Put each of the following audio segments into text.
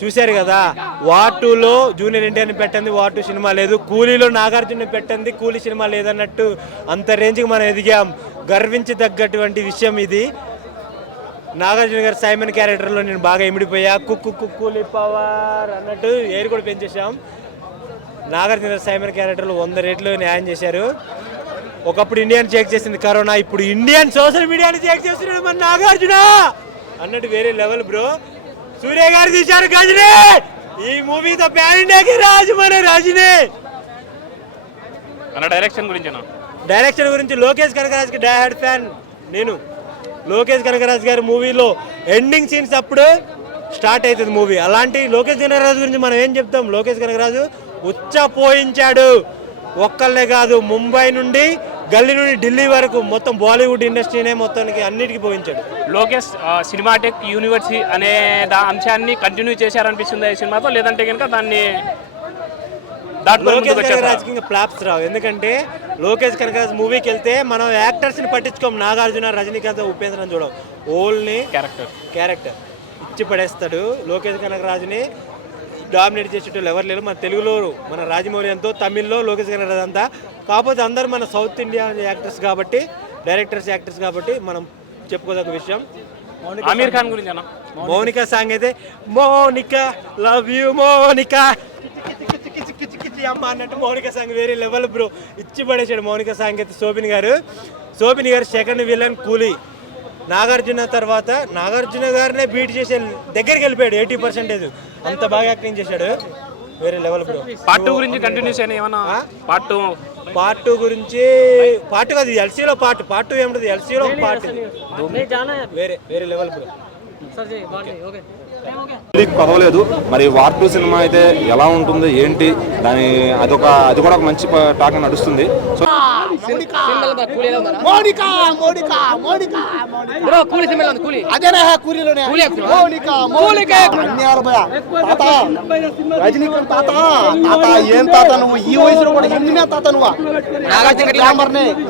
చూశారు కదా, వార్ 2లో జూనియర్ ఎన్టీఆర్ని పెట్టింది, వార్ 2 సినిమా లేదు. కూలీలో నాగార్జున పెట్టింది, కూలీ సినిమా లేదన్నట్టు అంత రేంజ్కి మనం ఎదిగాం. గర్వించదగ్గటువంటి విషయం ఇది. నాగార్జున గారు సైమన్ క్యారెక్టర్లో నేను బాగా ఇమిడిపోయా. కూలీ పవర్ అన్నట్టు ఏరు కూడా పెంచేసాం. నాగార్జున గారు సైమన్ క్యారెక్టర్లో 100 రెట్లు న్యాయం చేశారు. ఒకప్పుడు ఇండియాని చెక్ చేసింది కరోనా, ఇప్పుడు ఇండియన్ సోషల్ మీడియాని చెక్ చేస్తున్నాడు మన నాగార్జున అన్నట్టు వేరే లెవెల్ బ్రో. సూర్య గారు తీశారు గజనీ. ఈ మూవీతో ప్యాన్ ఇండియాకి రాజు మన రజనీ. డైరెక్షన్ గురించి లోకేష్ కనకరాజ్ కి డై హార్డ్ ఫ్యాన్ నేను. లోకేష్ కనకరాజ్ గారి మూవీలో ఎండింగ్ సీన్స్ అప్పుడు స్టార్ట్ అవుతుంది మూవీ. అలాంటి లోకేష్ కనకరాజు గురించి మనం ఏం చెప్తాం? లోకేష్ కనకరాజు ఉచ్చపోయించాడు. ఒక్కళ్ళే కాదు, ముంబై నుండి గల్లీ నుండి ఢిల్లీ వరకు మొత్తం బాలీవుడ్ ఇండస్ట్రీనే మొత్తానికి అన్నిటికీ పోయించాడు. లోకేష్ సినిమాటిక్ యూనివర్స్ అనే అంశాన్ని కంటిన్యూ చేశారనిపిస్తుంది ఈ సినిమాతో, లేదంటే కనుక దాన్ని లోకేష్ కనకరాజ్కి ఇంకా ఫ్లాప్స్ రావు. ఎందుకంటే లోకేష్ కనకరాజ్ మూవీకి వెళ్తే మనం యాక్టర్స్ని పట్టించుకోం. నాగార్జున, రజనీకాంత్, ఉపేంద్ర చూడం, ఓల్ని క్యారెక్టర్ ఇచ్చి పడేస్తాడు. లోకేష్ కనకరాజ్ని డామినేట్ చేసేటోళ్ళు ఎవరు లేరు మన తెలుగులో. మన రాజమౌళి అంతో, తమిళ్లో లోకేష్ కనకరాజ్ అంతా. కాకపోతే అందరూ మన సౌత్ ఇండియా యాక్టర్స్ కాబట్టి, యాక్టర్స్ కాబట్టి మనం చెప్పుకోదగ్గ విషయం. ఆమీర్ ఖాన్ గురించి అన్న, మౌనిక సాంగ్ అయితే మౌనిక లవ్ యూ మౌనిక అమ్మ అన్నట్టు మౌనిక సాంగ్ వేరే లెవెల్ బ్రో. ఇచ్చి పడేసాడు మౌనిక సాంగ్ అయితే. శోభిన్ గారు సెకండ్ విలన్ కూలీ. నాగార్జున తర్వాత నాగార్జున గారినే బీట్ చేసే దగ్గరికి వెళ్ళిపోయాడు 80%. అంత బాగా యాక్టింగ్ చేశాడు, వేరే లెవెల్ బ్రో. పార్ట్ 2 గురించి కంటిన్యూషన్ ఏమన్నా? పార్ట్ 2 గురించి పార్ట్ కాదు, ఎల్సీలో పార్ట్ 2 ఏముంటుంది, ఎల్సీలో పార్ట్ వేరే లెవెల్ బ్రో. పర్వాలేదు. మరి వార్ 2 సినిమా అయితే ఎలా ఉంటుంది ఏంటి దాని అది కూడా ఒక మంచి టాక్ నడుస్తుంది. సో రజనీకాంత్ తాత ఏం తాత నువ్వు ఈ వయసులో కూడా ఎన్నినా తాత నువ్వు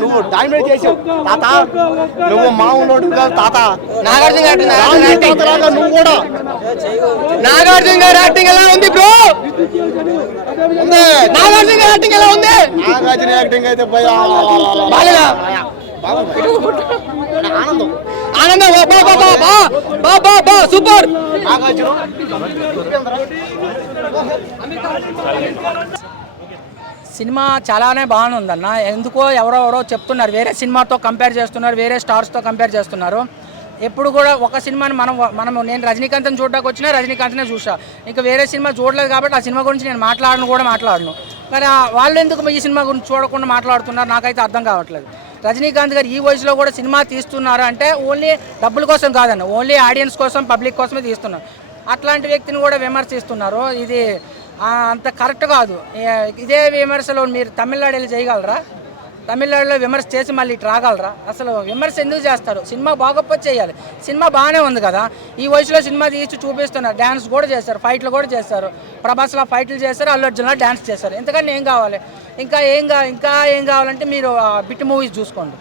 నువ్వు డామినేట్ చేసావు తాత. నువ్వు మామూలు కాదు తాత. నువ్వు కూడా నాగార్జున గారి యాక్టింగ్ ఎలా ఉంది బ్రో? నాగార్జున గారి యాక్టింగ్ ఎలా ఉంది? నాగార్జున యాక్టింగ్ అయితే ఆనందం సూపర్. సినిమా చాలానే బాగానే ఉందన్న. ఎందుకో ఎవరో చెప్తున్నారు, వేరే సినిమాతో కంపేర్ చేస్తున్నారు, వేరే స్టార్స్తో కంపేర్ చేస్తున్నారు. ఎప్పుడు కూడా ఒక సినిమాని నేను రజనీకాంత్ని చూడడానికి వచ్చినా రజనీకాంత్నే చూసా, ఇంకా వేరే సినిమా చూడలేదు కాబట్టి ఆ సినిమా గురించి నేను మాట్లాడను. కానీ వాళ్ళు ఎందుకు ఈ సినిమా గురించి చూడకుండా మాట్లాడుతున్నారు నాకైతే అర్థం కావట్లేదు. రజనీకాంత్ గారు ఈ వయసులో కూడా సినిమా తీస్తున్నారు అంటే ఓన్లీ డబ్బుల కోసం కాదన్న, ఓన్లీ ఆడియన్స్ కోసం, పబ్లిక్ కోసమే తీస్తున్నారు. అట్లాంటి వ్యక్తిని కూడా విమర్శిస్తున్నారు. ఇది అంత కరెక్ట్ కాదు. ఇదే విమర్శలో మీరు తమిళనాడు వెళ్ళి చేయగలరా? తమిళనాడులో విమర్శ చేసి మళ్ళీ ఇటు రాగలరా? అసలు విమర్శ ఎందుకు చేస్తారు? సినిమా బాగోకపోతే చేయాలి. సినిమా బాగానే ఉంది కదా, ఈ వయసులో సినిమా తీసి చూపిస్తున్నారు. డ్యాన్స్ కూడా చేస్తారు, ఫైట్లు కూడా చేస్తారు. ప్రభాస్లో ఫైట్లు చేస్తారు, అల్లు అర్జున్లో డ్యాన్స్ చేస్తారు. ఎందుకంటే ఏం కావాలి? ఇంకా ఏం కావాలంటే మీరు బిట్ మూవీస్ చూసుకోండి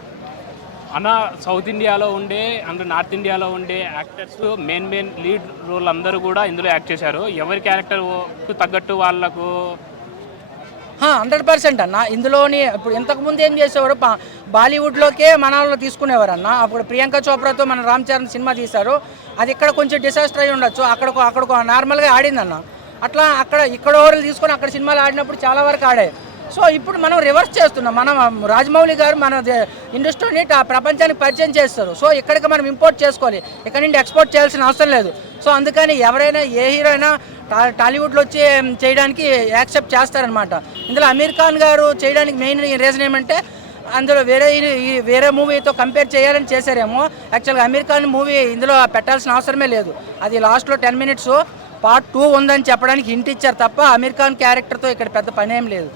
అన్న. సౌత్ ఇండియాలో ఉండే అండ్ నార్త్ ఇండియాలో ఉండే యాక్టర్స్ మెయిన్ లీడ్ రోల్ అందరూ కూడా ఇందులో యాక్ట్ చేశారు. ఎవరి క్యారెక్టర్కు తగ్గట్టు వాళ్ళకు 100% అన్న. ఇందులోని ఇప్పుడు ఇంతకుముందు ఏం చేసేవారు, బాలీవుడ్లోకే మన వాళ్ళు తీసుకునేవారు అన్న. అప్పుడు ప్రియాంక చోప్రాతో మన రామ్ చరణ్ సినిమా తీశారు. అది ఇక్కడ కొంచెం డిసాస్టర్ అయి ఉండొచ్చు, అక్కడికి నార్మల్గా ఆడిందన్న. అట్లా ఇక్కడ ఓవర్లు తీసుకొని అక్కడ సినిమాలు ఆడినప్పుడు చాలా వరకు ఆడాయి. సో ఇప్పుడు మనం రివర్స్ చేస్తున్నాం. మనం రాజమౌళి గారు మన ఇండస్ట్రీని ప్రపంచానికి పరిచయం చేస్తారు. సో ఇక్కడికి మనం ఇంపోర్ట్ చేసుకోవాలి, ఇక్కడ నుండి ఎక్స్పోర్ట్ చేయాల్సిన అవసరం లేదు. సో అందుకని ఎవరైనా ఏ హీరో అయినా టాలీవుడ్లో వచ్చి చేయడానికి యాక్సెప్ట్ చేస్తారనమాట. ఇందులో అమీర్ ఖాన్ గారు చేయడానికి మెయిన్ రీజన్ ఏమంటే అందులో వేరే మూవీతో కంపేర్ చేయాలని చేశారేమో. యాక్చువల్గా అమీర్ ఖాన్ మూవీ ఇందులో పెట్టాల్సిన అవసరమే లేదు. అది లాస్ట్లో 10 minutes పార్ట్ 2 ఉందని చెప్పడానికి హింట్ ఇచ్చారు తప్ప అమీర్ ఖాన్ క్యారెక్టర్తో ఇక్కడ పెద్ద పని ఏం లేదు.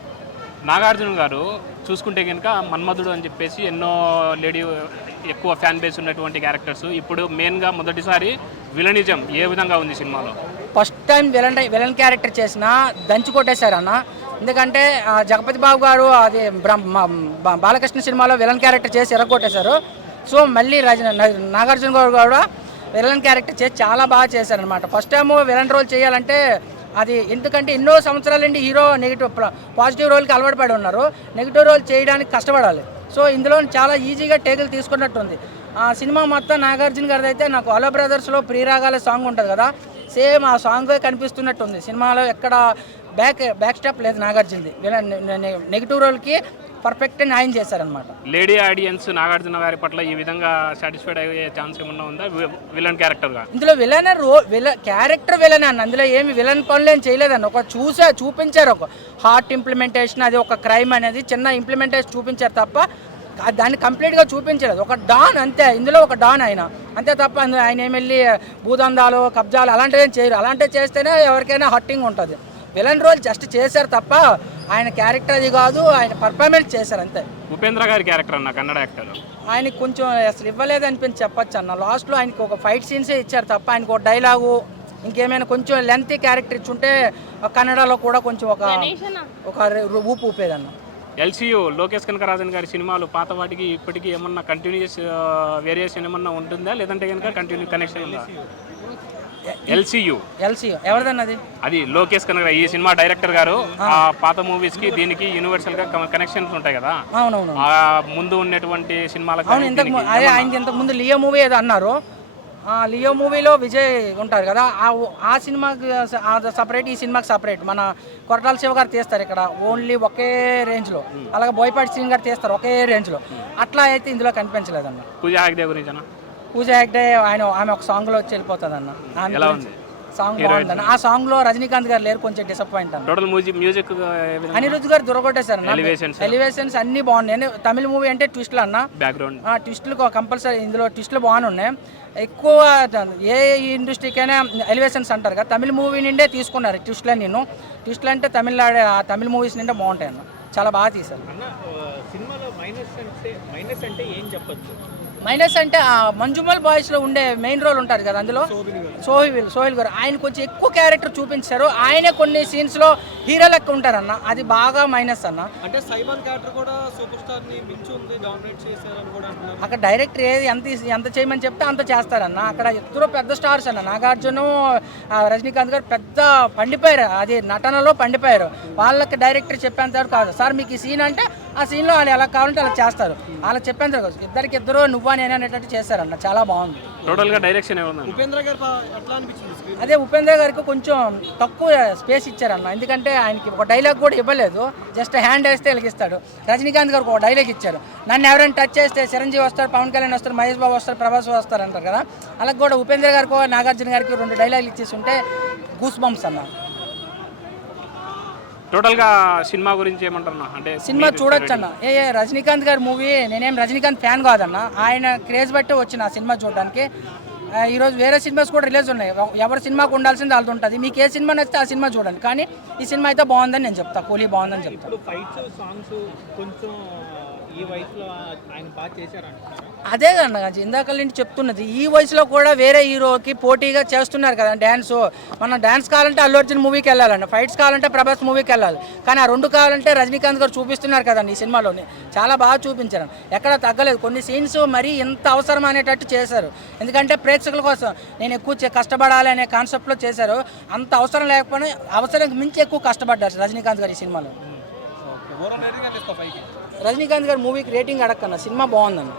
నాగార్జున గారు చూసుకుంటే కనుక మన్మధుడు అని చెప్పేసి ఎన్నో ఎక్కువ ఫ్యాన్ బేస్ ఉన్నటువంటి క్యారెక్టర్స్. ఇప్పుడు మెయిన్గా మొదటిసారి విలనిజం ఏ విధంగా ఉంది సినిమాలో? ఫస్ట్ టైం విలన్ క్యారెక్టర్ చేసిన దంచి కొట్టేశారన్న. ఎందుకంటే జగపతి బాబు గారు అది బాలకృష్ణ సినిమాలో విలన్ క్యారెక్టర్ చేసి ఎరగొట్టేశారు. సో మళ్ళీ నాగార్జున గారు కూడా విలన్ క్యారెక్టర్ చేసి చాలా బాగా చేశారనమాట. ఫస్ట్ టైం విలన్ రోల్ చేయాలంటే అది ఎందుకంటే ఎన్నో సంవత్సరాల నుండి హీరో నెగిటివ్ పాజిటివ్ రోల్కి అలవాటు పడి ఉన్నారు, నెగిటివ్ రోల్ చేయడానికి కష్టపడాలి. సో ఇందులో చాలా ఈజీగా టేకులు తీసుకున్నట్టుంది. ఆ సినిమా మొత్తం నాగార్జున గారిది అయితే నాకు అలో బ్రదర్స్లో ప్రియరాగాల సాంగ్ ఉంటుంది కదా, సేమ్ ఆ సాంగ్ కనిపిస్తున్నట్టుంది. సినిమాలో ఎక్కడ బ్యాక్ స్టెప్ లేదు నాగార్జునది. నెగిటివ్ రోల్కి పర్ఫెక్ట్ న్యాయం చేశారనమాట. లేడీ ఆడియన్స్ నాగార్జున గారి పట్ల ఈ విధంగా సాటిస్ఫైడ్ అయ్యే ఛాన్స్ ఏమన్నా ఉందా విలన్ క్యారెక్టర్గా? ఇందులో క్యారెక్టర్ విలన్ అన్న, అందులో ఏమి విలన్ పనులు ఏం చేయలేదన్న. ఒక చూపించారు ఒక హార్ట్ ఇంప్లిమెంటేషన్, అది ఒక క్రైమ్ అనేది చిన్న ఇంప్లిమెంటేషన్ చూపించారు తప్ప దాన్ని కంప్లీట్గా చూపించలేదు. ఒక డాన్ అంతే, ఇందులో ఒక డాన్ ఆయన అంతే తప్ప ఆయన ఏమెళ్ళి భూదందాలు కబ్జాలు అలాంటివి ఏం చేయరు. అలాంటివి చేస్తేనే ఎవరికైనా హర్టింగ్ ఉంటుంది. విలన్ రోల్ జస్ట్ చేశారు తప్ప ఆయన క్యారెక్టర్ అది కాదు, ఆయన పర్ఫార్మెన్స్ చేశారు అంతే. ఉపేంద్ర గారి క్యారెక్టర్ అన్న కన్నడ యాక్టర్ ఆయనకి కొంచెం అసలు ఇవ్వలేదు అనిపించి చెప్పచ్చు అన్న. లాస్ట్లో ఆయనకి ఒక ఫైట్ సీన్సే ఇచ్చారు తప్ప ఆయనకు ఒక డైలాగు ఇంకేమైనా కొంచెం లెంతీ క్యారెక్టర్ ఇచ్చుంటే కన్నడలో కూడా కొంచెం ఒక ఊపు ఊపేదన్న. ఎల్సీయూ లోకేష్ కనకరాజన్ గారి సినిమాలు పాత వాటికి ఇప్పటికీ ఏమన్నా కంటిన్యూస్ వేరియేషన్ ఏమన్నా ఉంటుందా, లేదంటే కనుక కంటిన్యూ కనెక్షన్ ఉందా? ఎల్సీయూ ఎవరిదన్నది? అది లోకేష్ కనక ఈ సినిమా డైరెక్టర్ గారు ఆ పాత మూవీస్ కి దీనికి యూనివర్సల్ గా కనెక్షన్స్ ఉంటాయి కదా. అవునవును. ఆ ముందు ఉన్నటువంటి సినిమాలకు ఆయనకి ఇంతకు ముందు లియో మూవీ ఏదో అన్నారు. లియో మూవీలో విజయ్ ఉంటారు కదా, ఆ సినిమాకి సపరేట్, ఈ సినిమాకి సపరేట్. మన కొరటాల శివ గారు తీస్తారు ఇక్కడ ఓన్లీ ఒకే రేంజ్లో, అలాగే బోయపాటి శ్రీని గారు తీస్తారు ఒకే రేంజ్లో. అట్లా అయితే ఇందులో కనిపించలేదన్న. పూజా హెగ్డే గురించి పూజా హెగ్డే ఆమె ఒక సాంగ్లో వచ్చి వెళ్ళిపోతుంది అన్న. సాంగ్ బాగుందన్న. ఆ సాంగ్ లో రజనీకాంత్ గారు లేరు, కొంచెం డిసప్పాయింట్ అన్న. టోటల్ మ్యూజిక్ అనిరుద్ధ్ గారు దొరకొట్టేశారు. ఎలివేషన్స్ అన్ని బాగున్నాయి. తమిళ మూవీ అంటే ట్విస్ట్లు అన్న, బ్యాక్గ్రౌండ్ ట్విస్ట్లు కంపల్సరీ, ఇందులో ట్విస్ట్లు బాగానే ఉన్నాయి. ఎక్కువ ఏ ఇండస్ట్రీకైనా ఎలివేషన్స్ అంటారు కదా, తమిళ మూవీ నుండే తీసుకున్నారు ట్విస్ట్లు. నేను ట్విస్ట్లు అంటే తమిళ మూవీస్ నిండే బాగుంటాయి అన్న, చాలా బాగా తీశారు. మైనస్ అంటే ఆ మంజుమల్ బాయ్స్లో ఉండే మెయిన్ రోల్ ఉంటారు కదా, అందులో సోహిల్ గారు ఆయన కొంచెం ఎక్కువ క్యారెక్టర్ చూపించారు. ఆయనే కొన్ని సీన్స్లో హీరో లెక్క ఉంటారన్న, అది బాగా మైనస్ అన్న. అంటే సైమన్ క్యారెక్టర్ కూడా సూపర్ స్టార్ ని మించి ఉంది, డామినేట్ చేశారని కూడా అంటున్నారు. అక్కడ డైరెక్టర్ ఏది ఎంత చేయమని చెప్తే అంత చేస్తారన్న. అక్కడ ఇద్దరు పెద్ద స్టార్స్ అన్న, నాగార్జున రజనీకాంత్ గారు పెద్ద పండిపోయారు, అది నటనలో పండిపోయారు. వాళ్ళకి డైరెక్టర్ చెప్పేంత కాదు సార్ మీకు ఈ సీన్ అంటే ఆ సీన్లో వాళ్ళు ఎలా కావాలంటే అలా చేస్తారు. అలా చెప్పేంత కాదు, ఇద్దరు నువ్వా నేను అనేటట్టు చేశారన్న, చాలా బాగుంది. టోటల్ గా డైరెక్షన్ ఉపేంద్ర గారు ఎట్లా అనిపించింది? అదే ఉపేంద్ర గారికి కొంచెం తక్కువ స్పేస్ ఇచ్చారన్న, ఎందుకంటే ఆయనకి ఒక డైలాగ్ కూడా ఇవ్వలేదు, జస్ట్ హ్యాండ్ వేస్తే వెలిగిస్తాడు. రజనీకాంత్ గారికి ఒక డైలాగ్ ఇచ్చారు, నన్ను ఎవరైనా టచ్ చేస్తే చిరంజీవి వస్తారు, పవన్ కళ్యాణ్ వస్తారు, మహేష్ బాబు వస్తారు, ప్రభాస్ వస్తారు అంటారు కదా, అలాగే కూడా ఉపేంద్ర గారికి నాగార్జున గారికి 2 డైలాగులు ఇచ్చేసి ఉంటే గూస్ బంప్స్ అన్న. టోటల్ గా సినిమా గురించి ఏమంటున్నా అంటే సినిమా చూడొచ్చు అన్న. రజనీకాంత్ గారి మూవీ, నేనేం రజనీకాంత్ ఫ్యాన్ కాదన్న, ఆయన క్రేజ్ బట్టి వచ్చిన సినిమా చూడడానికి. ఈరోజు వేరే సినిమాస్ కూడా రిలీజ్ ఉన్నాయి, ఎవరి సినిమాకు ఉండాల్సింది వాళ్ళతో ఉంటుంది. మీకు ఏ సినిమా నచ్చితే ఆ సినిమా చూడండి, కానీ ఈ సినిమా అయితే బాగుందని నేను చెప్తా, కూలీ బాగుందని చెప్తాను. ఈ వయసులో ఆయన బాగా చేశారంటున్నారు. అదే కన్నా ఇందాక నుంచి చెప్తున్నది, ఈ వయసులో కూడా వేరే హీరోకి పోటీగా చేస్తున్నారు కదా డ్యాన్స్. మనం డ్యాన్స్ కావాలంటే అల్లు అర్జున్ మూవీకి వెళ్ళాలండి, ఫైట్స్ కావాలంటే ప్రభాస్ మూవీకి వెళ్ళాలి, కానీ ఆ 2 కావాలంటే రజనీకాంత్ గారు చూపిస్తున్నారు కదండి ఈ సినిమాలోని, చాలా బాగా చూపించారు, ఎక్కడ తగ్గలేదు. కొన్ని సీన్స్ మరీ ఇంత అవసరం అనేటట్టు చేశారు, ఎందుకంటే ప్రేక్షకుల కోసం నేను ఎక్కువ కష్టపడాలి అనే కాన్సెప్ట్లో చేశారు. అంత అవసరం లేకపోయినా అవసరానికి మించి ఎక్కువ కష్టపడ్డారు రజనీకాంత్ గారు ఈ సినిమాలో. రజనీకాంత్ గారు మూవీకి రేటింగ్ అడగకన్నా, సినిమా బాగుందన్న.